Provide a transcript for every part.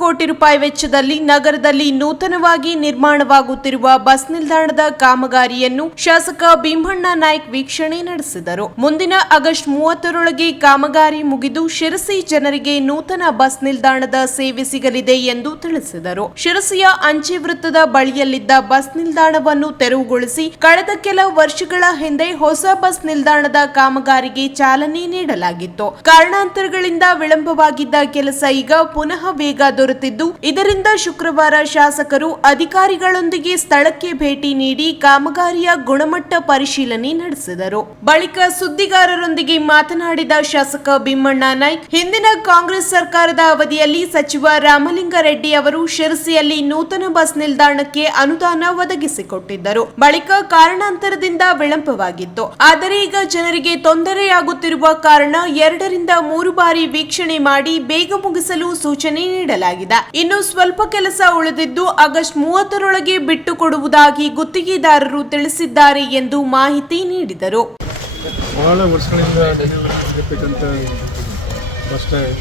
ಕೋಟಿ ರೂಪಾಯಿ ವೆಚ್ಚದಲ್ಲಿ ನಗರದಲ್ಲಿ ನೂತನವಾಗಿ ನಿರ್ಮಾಣವಾಗುತ್ತಿರುವ ಬಸ್ ನಿಲ್ದಾಣದ ಕಾಮಗಾರಿಯನ್ನು ಶಾಸಕ ಭೀಮಣ್ಣ ನಾಯ್ಕ ವೀಕ್ಷಣೆ ನಡೆಸಿದರು. ಮುಂದಿನ ಆಗಸ್ಟ್ ಮೂವತ್ತರೊಳಗೆ ಕಾಮಗಾರಿ ಮುಗಿದು ಶಿರಸಿ ಜನರಿಗೆ ನೂತನ ಬಸ್ ನಿಲ್ದಾಣದ ಸೇವೆ ಸಿಗಲಿದೆ ಎಂದು ತಿಳಿಸಿದರು. ಶಿರಸಿಯ ಅಂಚೆ ವೃತ್ತದ ಬಳಿಯಲ್ಲಿದ್ದ ಬಸ್ ನಿಲ್ದಾಣವನ್ನು ತೆರವುಗೊಳಿಸಿ ಕಳೆದ ಕೆಲ ವರ್ಷಗಳ ಹಿಂದೆ ಹೊಸ ಬಸ್ ನಿಲ್ದಾಣದ ಕಾಮಗಾರಿಗೆ ಚಾಲನೆ ನೀಡಲಾಗಿತ್ತು. ಕಾರಣಾಂತರಗಳಿಂದ ವಿಳಂಬವಾಗಿದ್ದ ಕೆಲಸ ಈಗ ಪುನಃ ವೇಗ ದೊರೆತಿದ್ದು ಇದರಿಂದ ಶುಕ್ರವಾರ ಶಾಸಕರು ಅಧಿಕಾರಿಗಳೊಂದಿಗೆ ಸ್ಥಳಕ್ಕೆ ಭೇಟಿ ನೀಡಿ ಕಾಮಗಾರಿಯ ಗುಣಮಟ್ಟ ಪರಿಶೀಲನೆ ನಡೆಸಿದರು. ಬಳಿಕ ಸುದ್ದಿಗಾರರೊಂದಿಗೆ ಮಾತನಾಡಿದ ಶಾಸಕ ಭೀಮಣ್ಣ ನಾಯ್ಕ್, ಹಿಂದಿನ ಕಾಂಗ್ರೆಸ್ ಸರ್ಕಾರದ ಅವಧಿಯಲ್ಲಿ ಸಚಿವ ರಾಮಲಿಂಗಾರೆಡ್ಡಿ ಅವರು ಶಿರಸಿಯಲ್ಲಿ ನೂತನ ಬಸ್ ನಿಲ್ದಾಣಕ್ಕೆ ಅನುದಾನ ಒದಗಿಸಿಕೊಟ್ಟಿದ್ದರು. ಬಳಿಕ ಕಾರಣಾಂತರದಿಂದ ವಿಳಂಬವಾಗಿತ್ತು. ಆದರೆ ಈಗ ಜನರಿಗೆ ತೊಂದರೆಯಾಗುತ್ತಿರುವ ಕಾರಣ ಎರಡರಿಂದ ಮೂರು ಬಾರಿ ವೀಕ್ಷಣೆ ಮಾಡಿ ಬೇಗ ಮುಗಿಸಲು ಸೂಚನೆ ನೀಡಲಾಗಿದೆ. ಇನ್ನು ಸ್ವಲ್ಪ ಕೆಲಸ ಉಳಿದಿದ್ದು ಆಗಸ್ಟ್ ಮೂವತ್ತರೊಳಗೆ ಬಿಟ್ಟು ಕೊಡುವುದಾಗಿ ಗುತ್ತಿಗೆದಾರರು ತಿಳಿಸಿದ್ದಾರೆ ಎಂದು ಮಾಹಿತಿ ನೀಡಿದರು. ಬಹಳ ವರ್ಷಗಳಿಂದ ನಡೆಯಬೇಕಂತ ಬಸ್ ಸ್ಟ್ಯಾಂಡ್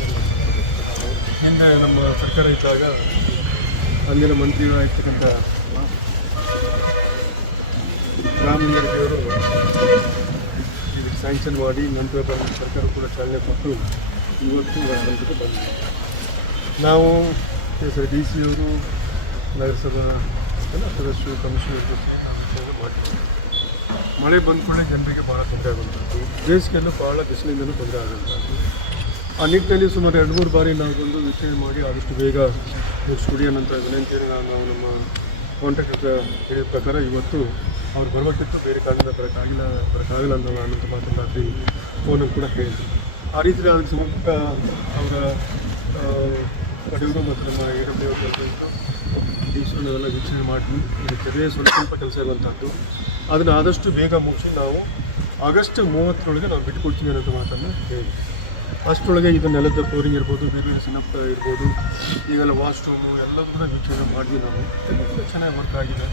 ಹಿಂದೆ ನಮ್ಮ ಸರ್ಕಾರ ಇದ್ದಾಗ ಅಂದಿನ ಮಂತ್ರಿಗಳಾಗಿರ್ತಕ್ಕಂಥ ರಾಮಲಿಂಗಾರೆಡ್ಡಿಯವರು ಇದಕ್ಕೆ ಸ್ಯಾಂಕ್ಷನ್ ಮಾಡಿ ನಂತರ ಸರ್ಕಾರ ಕೂಡ ಚಾಲನೆ ಕೊಟ್ಟು ಇವತ್ತು ಬಂದಿದೆ. ನಾವು ಸರ್ ಡಿ ಸಿ ಅವರು ನಗರಸಭಾ ಸದಸ್ಯರು ಕಮಿಷನರ್ ಮಾಡ್ತೀವಿ ಮಳೆ ಬಂದ ಕೂಡಲೇ ಜನರಿಗೆ ಭಾಳ ತೊಂದರೆ ಆಗುವಂಥದ್ದು. ಬೇಸಿಗೆಯಲ್ಲೂ ಭಾಳ ಬಿಸಿಲಿಂದಲೂ ತೊಂದರೆ ಆಗುವಂಥದ್ದು. ಆ ನಿಟ್ಟಿನಲ್ಲಿ ಸುಮಾರು ಎರಡು ಮೂರು ಬಾರಿ ನಾವು ಬಂದು ವಿಚಾರಣೆ ಮಾಡಿ ಆದಷ್ಟು ಬೇಗ ಸ್ಟುಡಿಯೋ ನಂತರ ಅಂತೇಳಿ ನಾವು ನಮ್ಮ ಕಾಂಟ್ರಾಕ್ಟರ್ ಹೇಳಿದ ಪ್ರಕಾರ ಇವತ್ತು ಅವ್ರು ಬರಬೇಕಿತ್ತು ಬೇರೆ ಕಾರಣದಿಂದ ಬರೋಕ್ಕಾಗಿಲ್ಲ, ಬರೋಕ್ಕಾಗಲ್ಲ ಅಂತ ನಾನು ಅಂತ ಮಾತು ರಾತ್ರಿ ಫೋನಲ್ಲಿ ಕೂಡ ಹೇಳಿದ್ರು ಆ ರೀತಿ ಅದಕ್ಕೆ ಸಂಬಂಧಪಟ್ಟ ಅವರ ಕಡೆಯವರು ಮತ್ತು ನಮ್ಮ ಎ ಡಬ್ಲ್ಯೂ ವೀಕ್ಷಣೆ ಮಾಡಿ ಇದಕ್ಕೆ ಸ್ವಲ್ಪ ಸ್ವಲ್ಪ ಕೆಲಸ ಇರುವಂಥದ್ದು ಅದನ್ನು ಆದಷ್ಟು ಬೇಗ ಮುಗಿಸಿ ನಾವು ಆಗಸ್ಟ್ ಮೂವತ್ತರೊಳಗೆ ನಾವು ಬಿಟ್ಟುಕೊಡ್ತೀವಿ ಅನ್ನೋದು ಮಾತನ್ನು ಹೇಳಿ. ಅಷ್ಟರೊಳಗೆ ಇದು ನೆಲದ ಫ್ಲೋರಿಂಗ್ ಇರ್ಬೋದು, ಬೇರೆ ಬೇರೆ ಸಿನಪ್ ಇರ್ಬೋದು, ಈಗೆಲ್ಲ ವಾಶ್ರೂಮು ಎಲ್ಲದೂ ಕೂಡ ವೀಕ್ಷಣೆ ಮಾಡಿದ್ವಿ ನಾವು. ಚೆನ್ನಾಗಿ ವರ್ಕ್ ಆಗಿದೆ.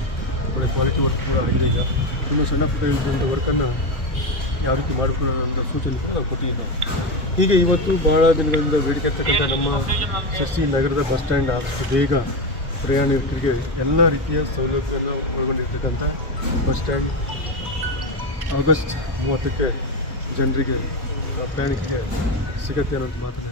ಒಳ್ಳೆ ಕ್ವಾಲಿಟಿ ವರ್ಕ್ ಕೂಡ ಆಗಿದೆ ಈಗ. ತುಂಬ ಸಣ್ಣ ಪುಟ್ಟ ಇದ್ದಂಥ ವರ್ಕನ್ನು ಯಾವ ರೀತಿ ಮಾಡಿಕೊಳ್ಳೋಣ ಅಂತ ಸೂಚನೆ ನಾವು ಕೊಟ್ಟಿದ್ದೇವೆ. ಹೀಗೆ ಇವತ್ತು ಭಾಳ ದಿನಗಳಿಂದ ಬೇಡಿಕೆ ಇರ್ತಕ್ಕಂಥ ನಮ್ಮ ಶಶಿ ನಗರದ ಬಸ್ ಸ್ಟ್ಯಾಂಡ್ ಆದಷ್ಟು ಬೇಗ ಪ್ರಯಾಣಿಕರಿಗೆ ಎಲ್ಲ ರೀತಿಯ ಸೌಲಭ್ಯವನ್ನು ಒಳಗೊಂಡಿರ್ತಕ್ಕಂಥ ಬಸ್ ಸ್ಟ್ಯಾಂಡ್ ಆಗಸ್ಟ್ ಮೂವತ್ತಕ್ಕೆ ಜನರಿಗೆ ಪ್ರಯಾಣಿಕರಿಗೆ ಸಿಗತ್ತೆ ಅನ್ನೋದು ಮಾತನ್ನು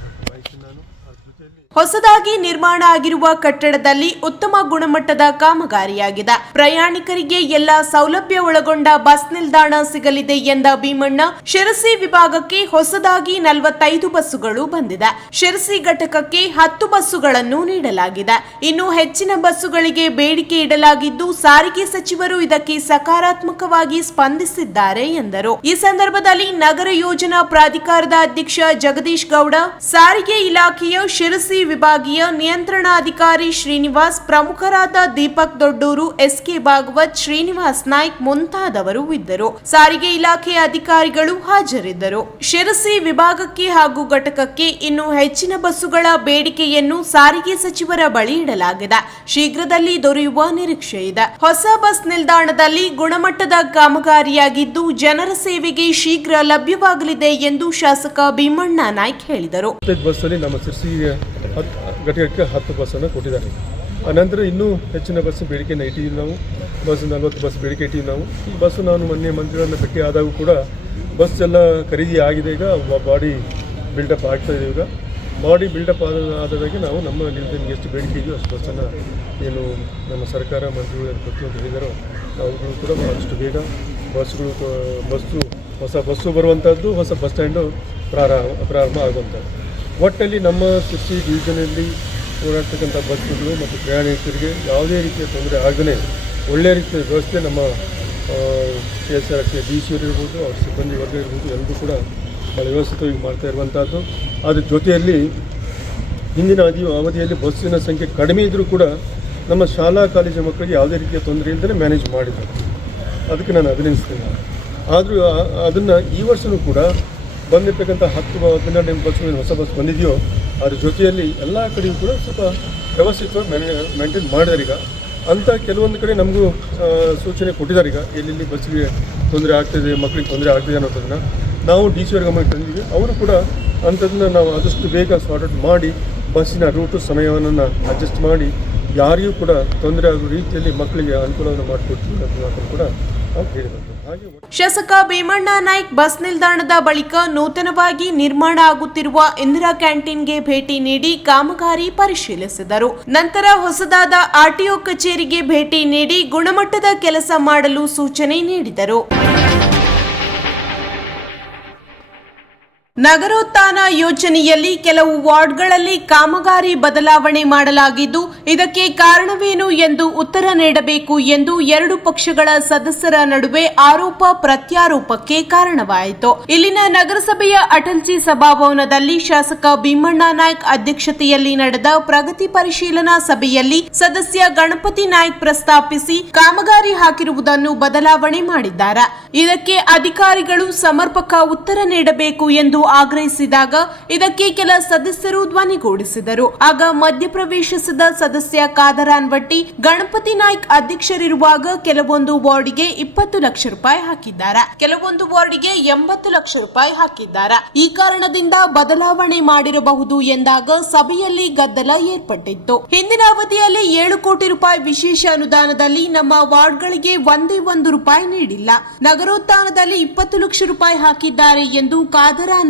ಹೊಸದಾಗಿ ನಿರ್ಮಾಣ ಆಗಿರುವ ಕಟ್ಟಡದಲ್ಲಿ ಉತ್ತಮ ಗುಣಮಟ್ಟದ ಕಾಮಗಾರಿಯಾಗಿದೆ. ಪ್ರಯಾಣಿಕರಿಗೆ ಎಲ್ಲ ಸೌಲಭ್ಯ ಒಳಗೊಂಡ ಬಸ್ ನಿಲ್ದಾಣ ಸಿಗಲಿದೆ ಎಂದ ಭೀಮಣ್ಣ, ಶಿರಸಿ ವಿಭಾಗಕ್ಕೆ ಹೊಸದಾಗಿ ನಲವತ್ತೈದು ಬಸ್ಸುಗಳು ಬಂದಿದೆ. ಶಿರಸಿ ಘಟಕಕ್ಕೆ ಹತ್ತು ಬಸ್ಸುಗಳನ್ನು ನೀಡಲಾಗಿದೆ. ಇನ್ನು ಹೆಚ್ಚಿನ ಬಸ್ಸುಗಳಿಗೆ ಬೇಡಿಕೆ ಇಡಲಾಗಿದ್ದು, ಸಾರಿಗೆ ಸಚಿವರು ಇದಕ್ಕೆ ಸಕಾರಾತ್ಮಕವಾಗಿ ಸ್ಪಂದಿಸಿದ್ದಾರೆ ಎಂದರು. ಈ ಸಂದರ್ಭದಲ್ಲಿ ನಗರ ಯೋಜನಾ ಪ್ರಾಧಿಕಾರದ ಅಧ್ಯಕ್ಷ ಜಗದೀಶ್ ಗೌಡ, ಸಾರಿಗೆ ಇಲಾಖೆಯ ಶಿರಸಿ ವಿಭಾಗೀಯ ನಿಯಂತ್ರಣಾಧಿಕಾರಿ ಶ್ರೀನಿವಾಸ್, ಪ್ರಮುಖರಾದ ದೀಪಕ್ ದೊಡ್ಡೂರು, ಎಸ್ಕೆ ಭಾಗವತ್, ಶ್ರೀನಿವಾಸ್ ನಾಯ್ಕ್ ಮುಂತಾದವರು ಇದ್ದರು. ಸಾರಿಗೆ ಇಲಾಖೆಯ ಅಧಿಕಾರಿಗಳು ಹಾಜರಿದ್ದರು. ಶಿರಸಿ ವಿಭಾಗಕ್ಕೆ ಹಾಗೂ ಘಟಕಕ್ಕೆ ಇನ್ನು ಹೆಚ್ಚಿನ ಬಸ್ಸುಗಳ ಬೇಡಿಕೆಯನ್ನು ಸಾರಿಗೆ ಸಚಿವರ ಬಳಿ ಇಡಲಾಗಿದೆ. ಶೀಘ್ರದಲ್ಲಿ ದೊರೆಯುವ ನಿರೀಕ್ಷೆ ಇದೆ. ಹೊಸ ಬಸ್ ನಿಲ್ದಾಣದಲ್ಲಿ ಗುಣಮಟ್ಟದ ಕಾಮಗಾರಿಯಾಗಿದ್ದು, ಜನರ ಸೇವೆಗೆ ಶೀಘ್ರ ಲಭ್ಯವಾಗಲಿದೆ ಎಂದು ಶಾಸಕ ಭೀಮಣ್ಣ ನಾಯ್ಕ್ ಹೇಳಿದರು. ನಮ್ಮ ಸಿರ್ಸಿಗೆ ಹತ್ತು ಘಟಕಕ್ಕೆ ಹತ್ತು ಬಸ್ಸನ್ನು ಕೊಟ್ಟಿದ್ದಾರೆ. ಅನಂತರ ಇನ್ನೂ ಹೆಚ್ಚಿನ ಬಸ್ ಬೇಡಿಕೆಯನ್ನು ಇಟ್ಟಿದ್ದೀವಿ ನಾವು, ಬಸ್ ನಲ್ವತ್ತು ಬಸ್ ಬೇಡಿಕೆ ಇಟ್ಟಿದ್ದೀವಿ ನಾವು. ಈ ಬಸ್ಸು ನಾನು ಮೊನ್ನೆ ಮಂತ್ರಿಗಳನ್ನು ಭೇಟಿ ಆದಾಗೂ ಕೂಡ ಬಸ್ ಎಲ್ಲ ಖರೀದಿ ಆಗಿದೆ. ಈಗ ಬಾಡಿ ಬಿಲ್ಡಪ್ ಆಗ್ತಾ ಇದೆ. ಈಗ ಬಾಡಿ ಬಿಲ್ಡಪ್ ಆದ ಆದಾಗೆ ನಾವು ನಮ್ಮ ನಿಲ್ದಾಣಿಗೆ ಎಷ್ಟು ಬೇಡಿಕೆ ಇದೆಯೋ ಅಷ್ಟು ಬಸ್ಸನ್ನು ಏನು ನಮ್ಮ ಸರ್ಕಾರ ಮಂತ್ರಿಗಳು ಪ್ರತಿಯೊಂದು ಹೇಳಿದಾರೋ ಅವುಗಳು ಕೂಡ ಭಾಳಷ್ಟು ಬೇಗ ಬಸ್ಗಳು, ಬಸ್ಸು, ಹೊಸ ಬಸ್ಸು ಬರುವಂಥದ್ದು ಹೊಸ ಬಸ್ ಸ್ಟ್ಯಾಂಡು ಪ್ರಾರಂಭ ಪ್ರಾರಂಭ ಆಗುವಂಥದ್ದು ಒಟ್ಟಲ್ಲಿ ನಮ್ಮ ಸಿಸಿ ಡಿವಿಷನಲ್ಲಿ ಓಡಾಡ್ತಕ್ಕಂಥ ಬಸ್ಸುಗಳು ಮತ್ತು ಪ್ರಯಾಣಿಕರಿಗೆ ಯಾವುದೇ ರೀತಿಯ ತೊಂದರೆ ಆಗದೇ ಒಳ್ಳೆಯ ರೀತಿಯ ವ್ಯವಸ್ಥೆ ನಮ್ಮ K S R T C C ಇರ್ಬೋದು, ಅವ್ರ ಸಿಬ್ಬಂದಿ ವರ್ಗ ಇರ್ಬೋದು, ಎಲ್ಲರೂ ಕೂಡ ಭಾಳ ವ್ಯವಸ್ಥಿತವಾಗಿ ಮಾಡ್ತಾ ಇರುವಂಥದ್ದು ಅದ್ರ ಜೊತೆಯಲ್ಲಿ ಹಿಂದಿನ ಅದಿ ಅವಧಿಯಲ್ಲಿ ಬಸ್ಸಿನ ಸಂಖ್ಯೆ ಕಡಿಮೆ ಇದ್ದರೂ ಕೂಡ ನಮ್ಮ ಶಾಲಾ ಕಾಲೇಜು ಮಕ್ಕಳಿಗೆ ಯಾವುದೇ ರೀತಿಯ ತೊಂದರೆ ಇಲ್ಲದೇ ಮ್ಯಾನೇಜ್ ಮಾಡಿದ್ದಾರೆ ಅದಕ್ಕೆ ನಾನು ಅಭಿನಂದಿಸ್ತೇನೆ. ಆದರೂ ಅದನ್ನು ಈ ವರ್ಷವೂ ಕೂಡ ಬಂದಿರತಕ್ಕಂಥ ಹತ್ತು ಹನ್ನೆರಡು ಬಸ್ಗಳು ಹೊಸ ಬಸ್ ಬಂದಿದೆಯೋ, ಅದ್ರ ಜೊತೆಯಲ್ಲಿ ಎಲ್ಲ ಕಡೆಯೂ ಕೂಡ ಸ್ವಲ್ಪ ವ್ಯವಸ್ಥಿತವಾಗಿ ಮೇಂಟೈನ್ ಮಾಡಿದಾರೆ ಈಗ. ಅಂತ ಕೆಲವೊಂದು ಕಡೆ ನಮಗೂ ಸೂಚನೆ ಕೊಟ್ಟಿದ್ದಾರೆ ಈಗ. ಎಲ್ಲೆಲ್ಲಿ ಬಸ್ಸಿಗೆ ತೊಂದರೆ ಆಗ್ತಿದೆ ಮಕ್ಕಳಿಗೆ ತೊಂದರೆ ಆಗ್ತಿದೆ ಅನ್ನೋದನ್ನು ನಾವು ಡಿ ಸಿ ಅವ್ರ ಗಮನಕ್ಕೆ ತಂದಿದ್ದೀವಿ. ಅವರು ಕೂಡ ಅಂಥದ್ದನ್ನ ನಾವು ಆದಷ್ಟು ಬೇಗ ಸಾರ್ಟ್ ಔಟ್ ಮಾಡಿ, ಬಸ್ಸಿನ ರೂಟು ಸಮಯವನ್ನು ಅಡ್ಜಸ್ಟ್ ಮಾಡಿ, ಯಾರಿಗೂ ಕೂಡ ತೊಂದರೆ ಆಗೋ ರೀತಿಯಲ್ಲಿ ಮಕ್ಕಳಿಗೆ ಅನುಕೂಲವನ್ನು ಮಾಡಿಕೊಡ್ತೀವಿ ಅಂತ ಕೂಡ ನಾವು ಒಟ್ಟು ಶಾಸಕ ಭೀಮಣ್ಣ ನಾಯ್ಕ್ ಬಸ್ ನಿಲ್ದಾಣದ ಬಳಿಕ ನೂತನವಾಗಿ ನಿರ್ಮಾಣ ಆಗುತ್ತಿರುವ ಇಂದಿರಾ ಕ್ಯಾಂಟೀನ್ಗೆ ಭೇಟಿ ನೀಡಿ ಕಾಮಗಾರಿ ಪರಿಶೀಲಿಸಿದರು. ನಂತರ ಹೊಸದಾದ ಆರ್ಟಿಒ ಕಚೇರಿಗೆ ಭೇಟಿ ನೀಡಿ ಗುಣಮಟ್ಟದ ಕೆಲಸ ಮಾಡಲು ಸೂಚನೆ ನೀಡಿದರು. ನಗರೋತ್ಥಾನ ಯೋಜನೆಯಲ್ಲಿ ಕೆಲವು ವಾರ್ಡ್ಗಳಲ್ಲಿ ಕಾಮಗಾರಿ ಬದಲಾವಣೆ ಮಾಡಲಾಗಿದ್ದು, ಇದಕ್ಕೆ ಕಾರಣವೇನು ಎಂದು ಉತ್ತರ ನೀಡಬೇಕು ಎಂದು ಎರಡು ಪಕ್ಷಗಳ ಸದಸ್ಯರ ನಡುವೆ ಆರೋಪ ಪ್ರತ್ಯಾರೋಪಕ್ಕೆ ಕಾರಣವಾಯಿತು. ಇಲ್ಲಿನ ನಗರಸಭೆಯ ಅಟಲ್ಜಿ ಸಭಾಭವನದಲ್ಲಿ ಶಾಸಕ ಭೀಮಣ್ಣ ನಾಯ್ಕ್ ಅಧ್ಯಕ್ಷತೆಯಲ್ಲಿ ನಡೆದ ಪ್ರಗತಿ ಪರಿಶೀಲನಾ ಸಭೆಯಲ್ಲಿ ಸದಸ್ಯ ಗಣಪತಿ ನಾಯ್ಕ್ ಪ್ರಸ್ತಾಪಿಸಿ ಕಾಮಗಾರಿ ಹಾಕಿರುವುದನ್ನು ಬದಲಾವಣೆ ಮಾಡಿದ್ದಾರೆ. ಇದಕ್ಕೆ ಅಧಿಕಾರಿಗಳು ಸಮರ್ಪಕ ಉತ್ತರ ನೀಡಬೇಕು ಎಂದು ಆಗ್ರಹಿಸಿದಾಗ ಇದಕ್ಕೆ ಕೆಲ ಸದಸ್ಯರು ಧ್ವನಿಗೂಡಿಸಿದರು ಆಗ ಮಧ್ಯಪ್ರವೇಶಿಸಿದ ಸದಸ್ಯ ಕಾದರಾನ್ ಭಟ್ಟಿ ಗಣಪತಿ ನಾಯ್ಕ್ ಅಧ್ಯಕ್ಷರಿರುವಾಗ ಕೆಲವೊಂದು ವಾರ್ಡ್ಗೆ ಇಪ್ಪತ್ತು ಲಕ್ಷ ರೂಪಾಯಿ ಹಾಕಿದ್ದಾರೆ. ಕೆಲವೊಂದು ವಾರ್ಡ್ಗೆ ಎಂಬತ್ತು ಲಕ್ಷ ರೂಪಾಯಿ ಹಾಕಿದ್ದಾರೆ. ಈ ಕಾರಣದಿಂದ ಬದಲಾವಣೆ ಮಾಡಿರಬಹುದು ಎಂದಾಗ ಸಭೆಯಲ್ಲಿ ಗದ್ದಲ ಏರ್ಪಟ್ಟಿತ್ತು. ಹಿಂದಿನ ಅವಧಿಯಲ್ಲಿ ಏಳು ಕೋಟಿ ರೂಪಾಯಿ ವಿಶೇಷ ಅನುದಾನದಲ್ಲಿ ನಮ್ಮ ವಾರ್ಡ್ಗಳಿಗೆ ಒಂದೇ ಒಂದು ರೂಪಾಯಿ ನೀಡಿಲ್ಲ. ನಗರೋತ್ಥಾನದಲ್ಲಿ ಇಪ್ಪತ್ತು ಲಕ್ಷ ರೂಪಾಯಿ ಹಾಕಿದ್ದಾರೆ ಎಂದು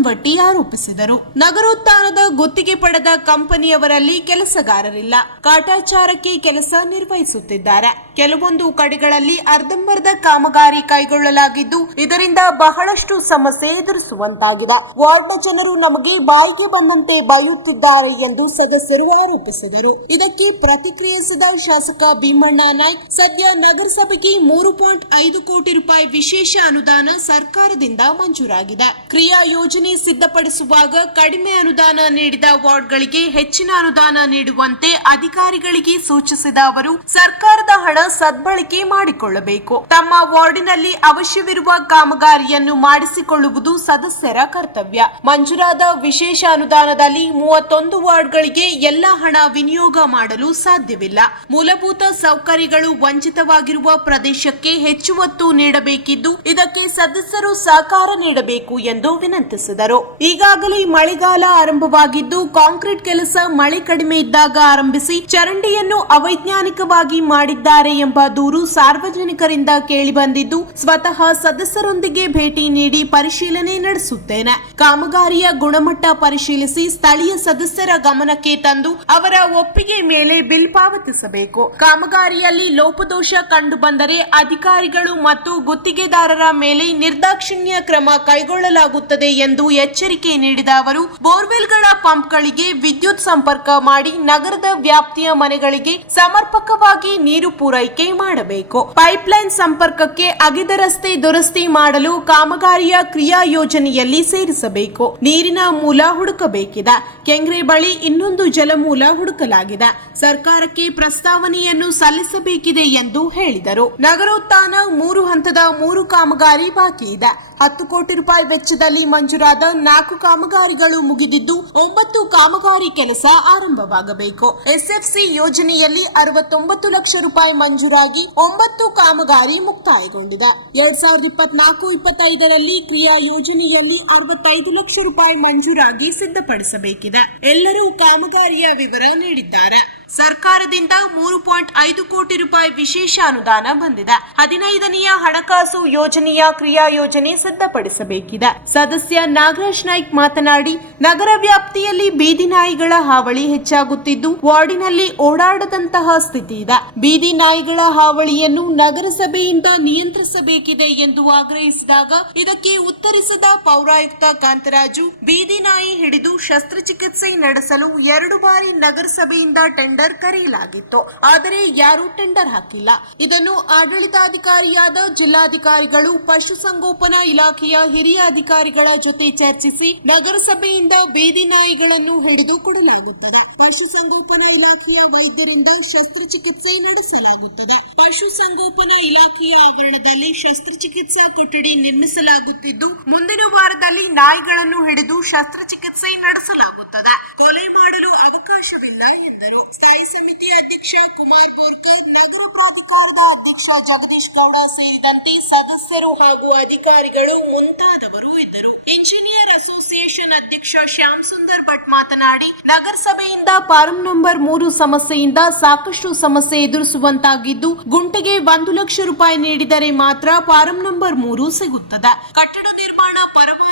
ಕಾದರಾನ್ವಟ್ಟಿ ಆರೋಪಿಸಿದರು ನಗರೋತ್ಥಾನದ ಗುತ್ತಿಗೆ ಪಡೆದ ಕಂಪನಿಯವರಲ್ಲಿ ಕೆಲಸಗಾರರಿಲ್ಲ. ಕಾಟಾಚಾರಕ್ಕೆ ಕೆಲಸ ನಿರ್ವಹಿಸುತ್ತಿದ್ದಾರೆ. ಕೆಲವೊಂದು ಕಡೆಗಳಲ್ಲಿ ಅರ್ಧಂಬರ್ಧ ಕಾಮಗಾರಿ ಕೈಗೊಳ್ಳಲಾಗಿದ್ದು, ಇದರಿಂದ ಬಹಳಷ್ಟು ಸಮಸ್ಯೆ ಎದುರಿಸುವಂತಾಗಿದೆ. ವಾರ್ಡ್ನ ಜನರು ನಮಗೆ ಬಾಯಿಗೆ ಬಂದಂತೆ ಬೈಯುತ್ತಿದ್ದಾರೆ ಎಂದು ಸದಸ್ಯರು ಆರೋಪಿಸಿದರು. ಇದಕ್ಕೆ ಪ್ರತಿಕ್ರಿಯಿಸಿದ ಶಾಸಕ ಭೀಮಣ್ಣ ನಾಯ್ಕ್, ಸದ್ಯ ನಗರಸಭೆಗೆ ಮೂರು ಪಾಯಿಂಟ್ ಐದು ಕೋಟಿ ರೂಪಾಯಿ ವಿಶೇಷ ಅನುದಾನ ಸರ್ಕಾರದಿಂದ ಮಂಜೂರಾಗಿದೆ. ಕ್ರಿಯಾ ಯೋಜನೆ ಸಿದ್ಧಪಡಿಸುವಾಗ ಕಡಿಮೆ ಅನುದಾನ ನೀಡಿದ ವಾರ್ಡ್ಗಳಿಗೆ ಹೆಚ್ಚಿನ ಅನುದಾನ ನೀಡುವಂತೆ ಅಧಿಕಾರಿಗಳಿಗೆ ಸೂಚಿಸಿದ ಅವರು, ಸರ್ಕಾರದ ಹಣ ಸದ್ಬಳಕೆ ಮಾಡಿಕೊಳ್ಳಬೇಕು. ತಮ್ಮ ವಾರ್ಡಿನಲ್ಲಿ ಅವಶ್ಯವಿರುವ ಕಾಮಗಾರಿಯನ್ನು ಮಾಡಿಸಿಕೊಳ್ಳುವುದು ಸದಸ್ಯರ ಕರ್ತವ್ಯ. ಮಂಜೂರಾದ ವಿಶೇಷ ಅನುದಾನದಲ್ಲಿ ಮೂವತ್ತೊಂದು ವಾರ್ಡ್ಗಳಿಗೆ ಎಲ್ಲ ಹಣ ವಿನಿಯೋಗ ಮಾಡಲು ಸಾಧ್ಯವಿಲ್ಲ. ಮೂಲಭೂತ ಸೌಕರ್ಯಗಳು ವಂಚಿತವಾಗಿರುವ ಪ್ರದೇಶಕ್ಕೆ ಹೆಚ್ಚು ಒತ್ತು ನೀಡಬೇಕಿದ್ದು, ಇದಕ್ಕೆ ಸದಸ್ಯರು ಸಹಕಾರ ನೀಡಬೇಕು ಎಂದು ವಿನಂತಿಸಿದರು. ಈಗಾಗಲೇ ಮಳೆಗಾಲ ಆರಂಭವಾಗಿದ್ದು, ಕಾಂಕ್ರೀಟ್ ಕೆಲಸ ಮಳೆ ಕಡಿಮೆ ಇದ್ದಾಗ ಆರಂಭಿಸಿ ಚರಂಡಿಯನ್ನು ಅವೈಜ್ಞಾನಿಕವಾಗಿ ಮಾಡಿದ್ದಾರೆ ಎಂಬ ದೂರು ಸಾರ್ವಜನಿಕರಿಂದ ಕೇಳಿಬಂದಿದ್ದು, ಸ್ವತಃ ಸದಸ್ಯರೊಂದಿಗೆ ಭೇಟಿ ನೀಡಿ ಪರಿಶೀಲನೆ ನಡೆಸುತ್ತೇನೆ. ಕಾಮಗಾರಿಯ ಗುಣಮಟ್ಟ ಪರಿಶೀಲಿಸಿ ಸ್ಥಳೀಯ ಸದಸ್ಯರ ಗಮನಕ್ಕೆ ತಂದು ಅವರ ಒಪ್ಪಿಗೆ ಮೇಲೆ ಬಿಲ್ ಪಾವತಿಸಬೇಕು. ಕಾಮಗಾರಿಯಲ್ಲಿ ಲೋಪದೋಷ ಕಂಡು ಬಂದರೆ ಅಧಿಕಾರಿಗಳು ಮತ್ತು ಗುತ್ತಿಗೆದಾರರ ಮೇಲೆ ನಿರ್ದಾಕ್ಷಿಣ್ಯ ಕ್ರಮ ಕೈಗೊಳ್ಳಲಾಗುತ್ತದೆ ಎಂದು ಎಚ್ಚರಿಕೆ ನೀಡಿದ ಅವರು, ಬೋರ್ವೆಲ್ಗಳ ಪಂಪ್ಗಳಿಗೆ ವಿದ್ಯುತ್ ಸಂಪರ್ಕ ಮಾಡಿ ನಗರದ ವ್ಯಾಪ್ತಿಯ ಮನೆಗಳಿಗೆ ಸಮರ್ಪಕವಾಗಿ ನೀರು ಪೂರೈಕೆ ಮಾಡಬೇಕು. ಪೈಪ್ಲೈನ್ ಸಂಪರ್ಕಕ್ಕೆ ಅಗೆದ ರಸ್ತೆ ದುರಸ್ತಿ ಮಾಡಲು ಕಾಮಗಾರಿಯ ಕ್ರಿಯಾ ಯೋಜನೆಯಲ್ಲಿ ಸೇರಿಸಬೇಕು. ನೀರಿನ ಮೂಲ ಹುಡುಕಬೇಕಿದೆ. ಕೆಂಗ್ರೆ ಬಳಿ ಇನ್ನೊಂದು ಜಲಮೂಲ ಹುಡುಕಲಾಗಿದೆ. ಸರ್ಕಾರಕ್ಕೆ ಪ್ರಸ್ತಾವನೆಯನ್ನು ಸಲ್ಲಿಸಬೇಕಿದೆ ಎಂದು ಹೇಳಿದರು. ನಗರೋತ್ಥಾನ ಮೂರು ಹಂತದ ಮೂರು ಕಾಮಗಾರಿ ಬಾಕಿ ಇದೆ. ಹತ್ತು ಕೋಟಿ ರೂಪಾಯಿ ವೆಚ್ಚದಲ್ಲಿ ಮಂಜೂರಾದ ನಾಲ್ಕು ಕಾಮಗಾರಿಗಳು ಮುಗಿದಿದ್ದು ಒಂಬತ್ತು ಕಾಮಗಾರಿ ಕೆಲಸ ಆರಂಭವಾಗಬೇಕು. ಎಸ್ಎಫ್ಸಿ ಯೋಜನೆಯಲ್ಲಿ ಅರವತ್ತೊಂಬತ್ತು ಲಕ್ಷ ರೂಪಾಯಿ ಮಂಜೂರಾಗಿ ಒಂಬತ್ತು ಕಾಮಗಾರಿ ಮುಕ್ತಾಯಗೊಂಡಿದೆ. ಎರಡ್ ಸಾವಿರದ ಇಪ್ಪತ್ನಾಲ್ಕು ಇಪ್ಪತ್ತೈದರಲ್ಲಿ ಕ್ರಿಯಾ ಯೋಜನೆಯಲ್ಲಿ ಅರವತ್ತೈದು ಲಕ್ಷ ರೂಪಾಯಿ ಮಂಜೂರಾಗಿ ಸಿದ್ಧಪಡಿಸಬೇಕಿದೆ. ಎಲ್ಲರೂ ಕಾಮಗಾರಿಯ ವಿವರ ನೀಡಿದ್ದಾರೆ. ಸರ್ಕಾರದಿಂದ ಮೂರು ಪಾಯಿಂಟ್ ಐದು ಕೋಟಿ ರೂಪಾಯಿ ವಿಶೇಷ ಅನುದಾನ ಬಂದಿದೆ. ಹದಿನೈದನೆಯ ಹಣಕಾಸು ಯೋಜನೆಯ ಕ್ರಿಯಾ ಯೋಜನೆ ಸಿದ್ಧಪಡಿಸಬೇಕಿದೆ. ಸದಸ್ಯ ನಾಗರಾಜ್ ನಾಯ್ಕ್ ಮಾತನಾಡಿ, ನಗರ ವ್ಯಾಪ್ತಿಯಲ್ಲಿ ಬೀದಿ ನಾಯಿಗಳ ಹಾವಳಿ ಹೆಚ್ಚಾಗುತ್ತಿದ್ದು, ವಾರ್ಡಿನಲ್ಲಿ ಓಡಾಡದಂತಹ ಸ್ಥಿತಿ ಇದೆ. ಬೀದಿ ನಾಯಿಗಳ ಹಾವಳಿಯನ್ನು ನಗರಸಭೆಯಿಂದ ನಿಯಂತ್ರಿಸಬೇಕಿದೆ ಎಂದು ಆಗ್ರಹಿಸಿದಾಗ, ಇದಕ್ಕೆ ಉತ್ತರಿಸಿದ ಪೌರಾಯುಕ್ತ ಕಾಂತರಾಜು, ಬೀದಿ ನಾಯಿ ಹಿಡಿದು ಶಸ್ತ್ರಚಿಕಿತ್ಸೆ ನಡೆಸಲು ಎರಡು ಬಾರಿ ನಗರಸಭೆಯಿಂದ ಟೆಂಡರ್ ಕರೆಯಲಾಗಿತ್ತು. ಆದರೆ ಯಾರೂ ಟೆಂಡರ್ ಹಾಕಿಲ್ಲ. ಇದನ್ನು ಆಡಳಿತಾಧಿಕಾರಿಯಾದ ಜಿಲ್ಲಾಧಿಕಾರಿಗಳು, ಪಶುಸಂಗೋಪನಾ ಇಲಾಖೆಯ ಹಿರಿಯ ಅಧಿಕಾರಿಗಳ ಜೊತೆ ಚರ್ಚಿಸಿ ನಗರಸಭೆಯಿಂದ ಬೀದಿ ನಾಯಿಗಳನ್ನು ಹಿಡಿದು ಕೊಡಲಾಗುತ್ತದೆ. ಪಶುಸಂಗೋಪನಾ ಇಲಾಖೆಯ ವೈದ್ಯರಿಂದ ಶಸ್ತ್ರಚಿಕಿತ್ಸೆ ನಡೆಸಲಾಗುತ್ತದೆ. ಪಶುಸಂಗೋಪನಾ ಇಲಾಖೆಯ ಆವರಣದಲ್ಲಿ ಶಸ್ತ್ರಚಿಕಿತ್ಸಾ ಕೊಠಡಿ ನಿರ್ಮಿಸಲಾಗುತ್ತಿದ್ದು, ಮುಂದಿನ ವಾರದಲ್ಲಿ ನಾಯಿಗಳನ್ನು ಹಿಡಿದು ಶಸ್ತ್ರಚಿಕಿತ್ಸೆ ನಡೆಸಲಾಗುತ್ತದೆ. ಕೊಲೆ ಮಾಡಲು ಅವಕಾಶವಿಲ್ಲ ಎಂದರು. ಸ್ಥಾಯಿ ಸಮಿತಿ ಅಧ್ಯಕ್ಷ ಕುಮಾರ್ ಬೋರ್ಕರ್, ನಗರ ಪ್ರಾಧಿಕಾರದ ಅಧ್ಯಕ್ಷ ಜಗದೀಶ್ ಗೌಡ ಸೇರಿದಂತೆ ಸದಸ್ಯರು ಹಾಗೂ ಅಧಿಕಾರಿಗಳು ಮುಂತಾದವರು ಇದ್ದರು. ಇಂಜಿನಿಯರ್ ಅಸೋಸಿಯೇಷನ್ ಅಧ್ಯಕ್ಷ ಶ್ಯಾಮ್ ಸುಂದರ್ ಭಟ್ ಮಾತನಾಡಿ, ನಗರಸಭೆಯಿಂದ ಫಾರಂ ನಂಬರ್ ಮೂರು ಸಮಸ್ಯೆಯಿಂದ ಸಾಕಷ್ಟು ಸಮಸ್ಯೆ ಎದುರಿಸುವಂತಾಗಿದ್ದು, ಗುಂಟೆಗೆ ಒಂದು ಲಕ್ಷ ರೂಪಾಯಿ ನೀಡಿದರೆ ಮಾತ್ರ ಫಾರಂ ನಂಬರ್ ಮೂರು ಸಿಗುತ್ತದೆ. ಕಟ್ಟಡ ನಿರ್ಮಾಣ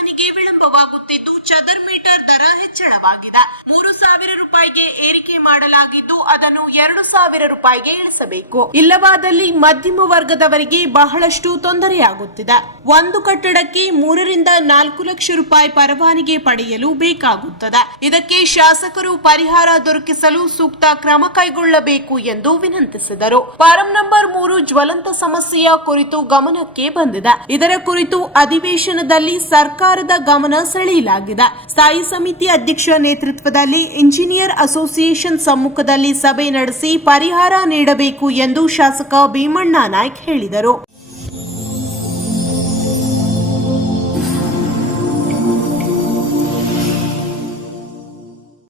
ಪರವಾನಿಗೆ ವಿಳಂಬವಾಗುತ್ತಿದ್ದು, ಚದರ್ ಮೀಟರ್ ದರ ಹೆಚ್ಚಳವಾಗಿದೆ. ಮೂರು ಸಾವಿರ ರೂಪಾಯಿಗೆ ಏರಿಕೆ ಮಾಡಲಾಗಿದ್ದು, ಅದನ್ನು ಎರಡು ಸಾವಿರ ರೂಪಾಯಿಗೆ ಇಳಿಸಬೇಕು. ಇಲ್ಲವಾದಲ್ಲಿ ಮಧ್ಯಮ ವರ್ಗದವರಿಗೆ ಬಹಳಷ್ಟು ತೊಂದರೆಯಾಗುತ್ತಿದೆ. ಒಂದು ಕಟ್ಟಡಕ್ಕೆ ಮೂರರಿಂದ ನಾಲ್ಕು ಲಕ್ಷ ರೂಪಾಯಿ ಪರವಾನಿಗೆ ಪಡೆಯಲು ಬೇಕಾಗುತ್ತದೆ. ಇದಕ್ಕೆ ಶಾಸಕರು ಪರಿಹಾರ ದೊರಕಿಸಲು ಸೂಕ್ತ ಕ್ರಮ ಕೈಗೊಳ್ಳಬೇಕು ಎಂದು ವಿನಂತಿಸಿದರು. ಫಾರಂ ನಂಬರ್ ಮೂರು ಜ್ವಲಂತ ಸಮಸ್ಯೆಯ ಕುರಿತು ಗಮನಕ್ಕೆ ಬಂದಿದೆ. ಇದರ ಕುರಿತು ಅಧಿವೇಶನದಲ್ಲಿ ಸರ್ಕಾರದ ಗಮನ ಸೆಳೆಯಲಾಗಿದೆ. ಸ್ಥಾಯಿ ಸಮಿತಿ ಅಧ್ಯಕ್ಷ ನೇತೃತ್ವದಲ್ಲಿ ಇಂಜಿನಿಯರ್ ಅಸೋಸಿಯೇಷನ್ ಸಮ್ಮುಖದಲ್ಲಿ ಸಭೆ ನಡೆಸಿ ಪರಿಹಾರ ನೀಡಬೇಕು ಎಂದು ಶಾಸಕ ಭೀಮಣ್ಣ ನಾಯ್ಕ್ ಹೇಳಿದರು.